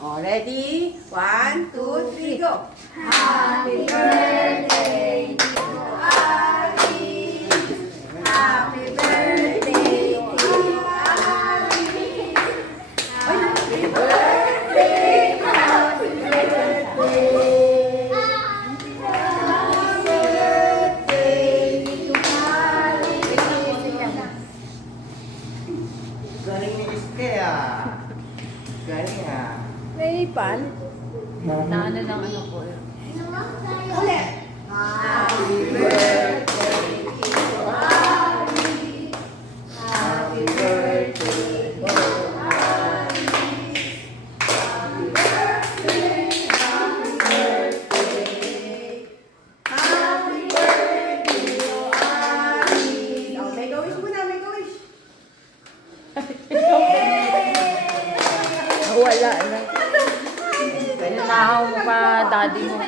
Oh, ready? 1, 2, 3, go! Happy birthday to Ali. Happy birthday to Ali. Happy birthday, happy birthday. Happy birthday to Ali. Galing ni Iske ah. Galing ah. May pan? Naano lang ano po yun. Ulit! Happy birthday to Ali. Happy birthday to Ali. Happy birthday, happy birthday. Happy birthday to Ali. Oh, make a wish muna, make a wish! Wala na. Pinahaw mo pa daddy mo.